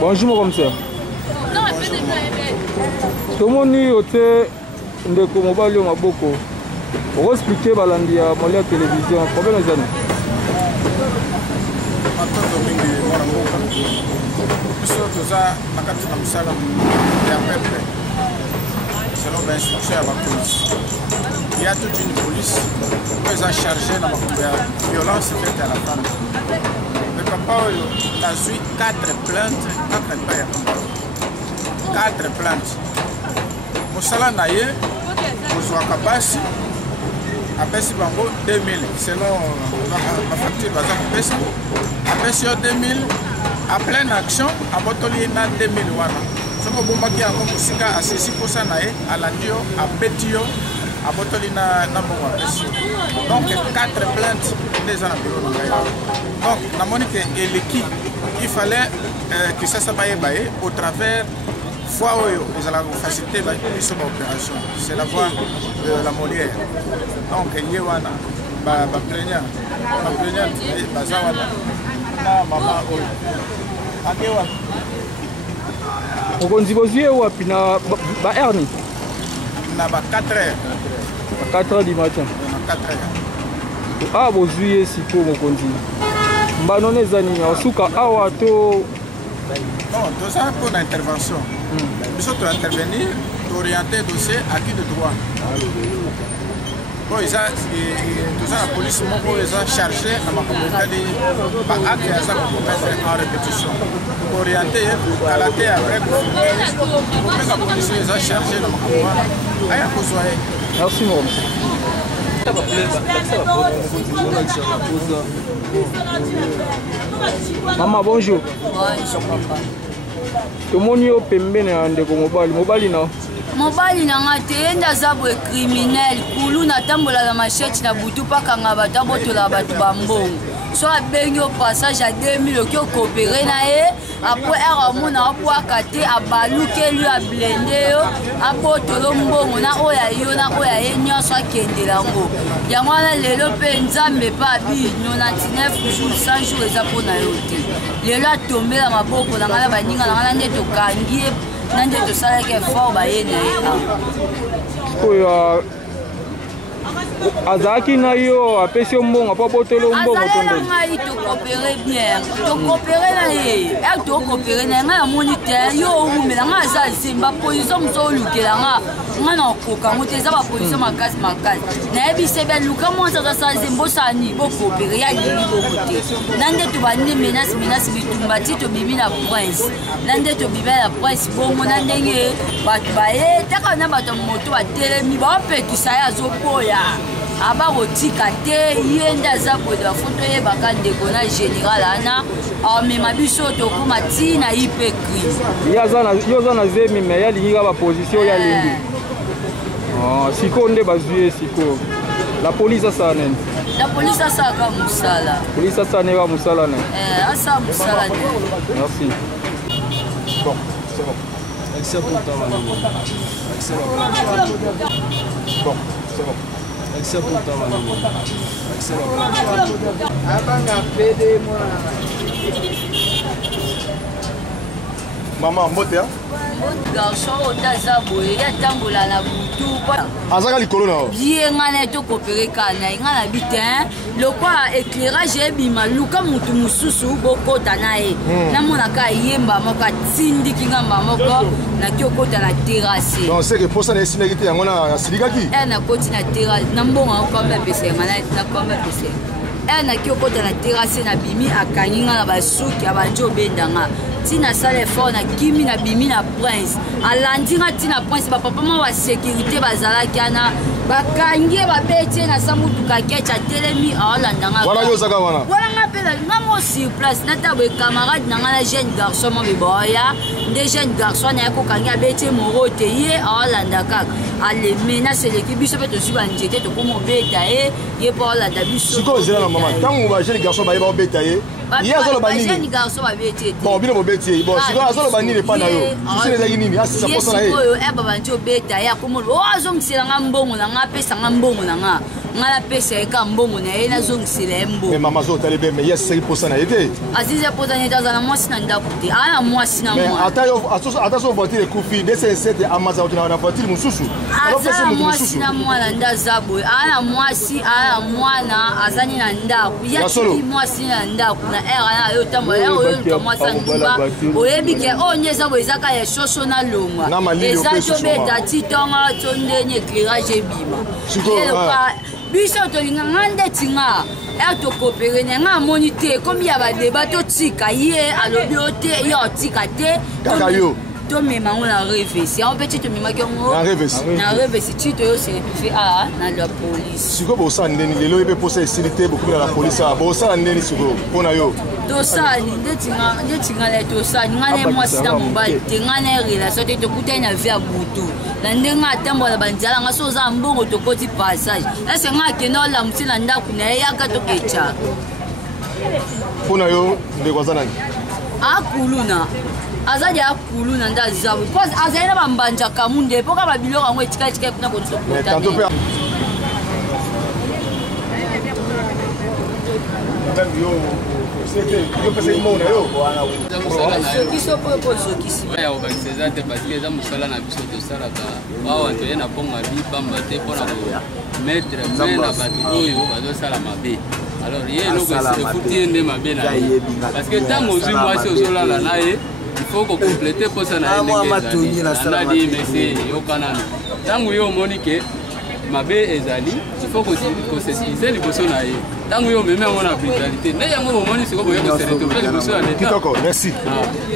Bonjour mon commissaire. Comment nous ndeko mobali maboko pour expliquer balandi ya molia télévision problème ezana matoto mingi mwana mboka biso toza na kati na mosala ya peuple selon l'instruction ya bapolice. Il y a toute une police qui est chargée dans la violence faite à la femme. Le papa a eu 4 plaintes, 4 plaintes. Mosala naye Moussouaka Bassi a payé 2000 selon la facture de a payé 2000 à pleine action à Botoli na 2000 wana. Ce que vous avez dit musika à 6% naé à la dio à Betio à Botoli na donc 4 plaintes des ans donc la monique et l'équipe il fallait que ça s'abaye au travers fois où ils allaient faciliter l'opération. C'est la voie de la Molière. Donc, il y a un plaignant, on dit que vous avez 4 heures. 4 heures du matin. 4 heures. Ah, vous avez si peu mon conduit. Banone zani asuka awa to non, tout ça pour l'intervention. Nous sommes intervenir, orienter le dossier à qui de droit. Bon, tout ça, la police les a chargé à ma communauté par acte à ça pour mettre en répétition. Pour orienter, pour calater après, pour la police les a chargé dans ma communauté. Merci, mon. Maman, bonjour. Bonjour, papa. Comment est-ce que vous avez mobile na? Mobile na te ndaza bo criminel kulu na tambola na machette na butu paka ngaba taboto la batu bambongo. So abengi au passage à 2000 qui coopérer na e après era mona po akate abaluke lui a blender yo abotolo mbongo na oya yo na oya ye nyoso akendela ngo. Yango na lelo pe nzambe pa bi 99 jours 100 jours eza pona yo te. Lelo atombe na maboko na ngala baninga na ngala ndeto kangi nande to sala ke fort ba ye na e. Azaki na yo apesi mbongo pa botolo mbongo tondo. Ngai to coopérer bien. To coopérer na ye. E to coopérer na nga moniteur yo umela nga za simba position mso lukela nga. Nga na koka ngote za ba position makasi. Na ebi sebe luka mo za sa zimbo sani bo coopérer ya lili bo kote. Nande to ba ni menace bitumba tito bibi na prince. Nande to bibi na prince bongo nande nge batu ba ye taka na bato moto ba telemi ba pekisa ya zopoya. Aba botika te yenda za bodo foto ye bakande kona général ana amema biso to kuma tina ipe crise yo za na zemi me ya linga ba position ya lingi siko nde bazuye siko la police ça nen la police ça ka musala police ça ne va musala ne asa musala ne merci bon c'est bon excellent bon c'est bon. Excellent. Maman, mbote hein? Garçon, otaza boye ya tambola na butu. Azaka likolo na. Bien ngana to coopérer kana ngana bitin. Lokwa éclairage ebima luka mutu mususu bokota na e. Na mona ka yemba moka tindi kinga moko na kyokota na terrasse. Donc c'est que pour ça na sinérité ngona silikaki. Na koti na terrasse na mbonga ko ba pese ngana na ko ba pese. naki okota na terrasse na bimi akangi nga na basuki abandi obendanga tina sala effort na kimi na bimi na prince alandi nga tina prince bapapa ma ba sécurité bazalaki ana bakangi babeti na samutuka kecha telemi aolandanga wana yozaka wana nga pela nga mo sur place nata boye camarade na nga na jeune garçon mo beboya nde jeune garçon na yakokangi abeti moro te ye aolanda kaka aleme na seleki biso mpe tozwi banzete tokomobeta ye ye mpo aolanda biso sikoyo zela na mama ntango ba jeune garçon bayeba obeta ye ye azoloba nini jeune garçon babeti ete bon bino bobeti ye bon sikoyo azoloba nini epa na yo susi ezalaki nini asisa posa na ye sikoyo babandi obeta ye akomoloba o azongisela nga mbongo na nga apesa nga mbongo na nga nga napesa ye ka mbongo na ye nazongisela ye mbongo mama azotali be mais ye asisaki posa na ye te azize posa na ye te aza na mwasi na ndako te aa na mwasi na mwana ata so voiture ekufi desensete amazaka na voiture mosusu aza na mwasi na mwana nde aza boye aa na mwasi aa na mwana azani na ndako yatiki mwasi na ndako na ere na yo tambola ere oyoluka mwasi ya nduba oyebi ke oyo nde eza boye ezaka ya shosho na longwa eza tobeta ti tonga to ndeni éclairage ebima biso tolinganga ndeti nga ere tokopere ne nga amoni te komi ya badeba totika ye alobi o te ye otika te kaka yo tomema ngo na revesi yango mpe ti tomemaki yango na revesi ti toyoserepife a na la polise sikoyo bosala ndeni lelo yepe posa esili te bokumila na polise awa bosala ndeni sikoyo mpo na yo tosali ndeti nga na tosali nga na mwasi na mobali te nga na relation te tokutani na vie ya butu na ndenge atambola banzala nga so oza mbongo tokoti passage ese nga akende olamusi na ndako na ye yaka tokeca mpo na yo ndeko aza nani akuluna azali akuluna nde azabu po azali na bambanjaka munde mpoka babiloko yango etikaitika kuna kodisokota sokiso po kozokisi bakisa eza te parceke eza mosala na biso tosalaka awa toye na mpongo abi pamba te mpona kometre me na bato oyo bazosala mabe alors ye eloko efuti ye nde mabe na ye parceke ntango ozwi mwasi ozolala na ye ifo kokomplete mposa na ye ndenge ezali mese yokanana ntango ye omoni ke mabe ezali ifo kosesize liboso na ye ntango yo omemi yango na brutalité nde yango bomoni siko boye koseretope liboso ya leta merci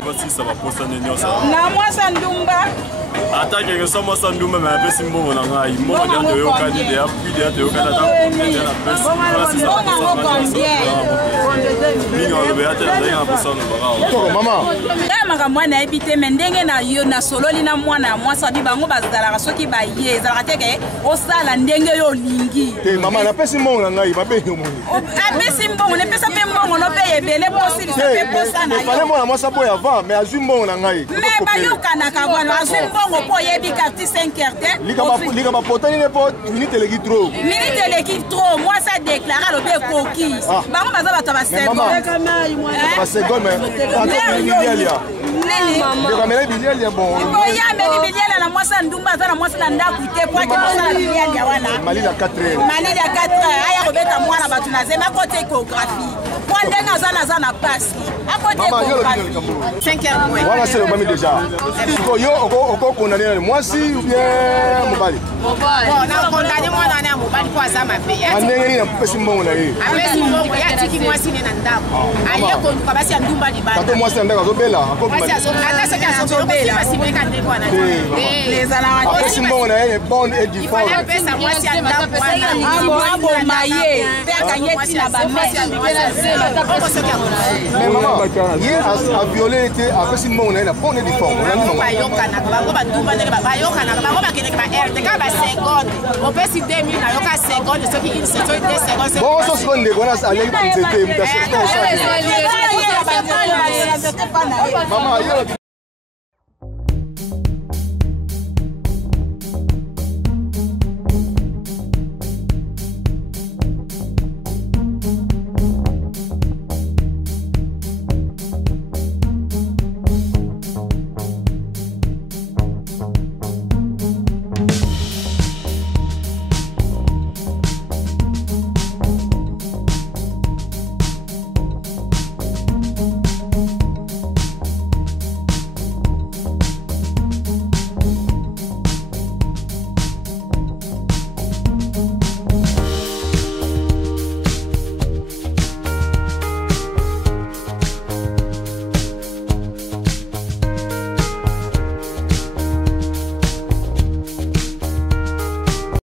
basisa baposa nde nyonso na mwasa ndumba atakeke so mwasa ndumba me apesi mbongo na ngai mbongo deya toyokani deya puis deya toyokani ata komplete na pesi mingi olobe ya te nazali na posa olobaka mama ya makambo wana nayebi te me ndenge na yo nasololi na mwana ya mwasi abi bango bazalaka soki baye ezalaka teke osala ndenge yo olingi te mama napesi mbongo na ngai mabengi omoni apesi mbongo nepesa mpe mbongo no mpe ebele mosilisa mpe posa na efale mwana mwasi aboya avant mais azwi mbongo na ngai me bayokanaka bwana azwi mbongo mpo oyebi karti 5 heures te lika bapotani ne mpo minute eleki trop minute eleki trop mwasi adeklare alobi ekoki bango baza bato basegonde bilialia ndekamela bilialia bon oyameli bilialia na mwasi ya ndumba aza na mwasi na ndako te po ake mosala bilialia wana malili ya 4 heures malili ya 4 heures aya kobeta mwana bato na zema akote échographie po ndenge aza na pasi akote échographie wana sele obami déjà siko yo okokondane na mwasi ou bien mobali nakondane mwana wana ya mobali po aza mabe andenge nini apesi mbongo na ye apesi mbongo ye atiki mwasi ne na ndako aye koluka basi ya ndumba libanda tato mwasi na ndako azobela ata soki azobela simeka ndenge wana apesi mbongo na ye bonne et du fort apesa mwasi ya ndako wana aboma ye mpe akanye ntina bamesi mais maman ye aviole ete apesi mbongo na ye na bonne et du fort bayokanaka bango bandumba ndenge bayokanaka bango bakendeki ba air te kaka baseconde opesi 2000 nayoka seconde soki 1 seconde 2 secondes bon so seconde ndeko wana aliaki banzete mutasmama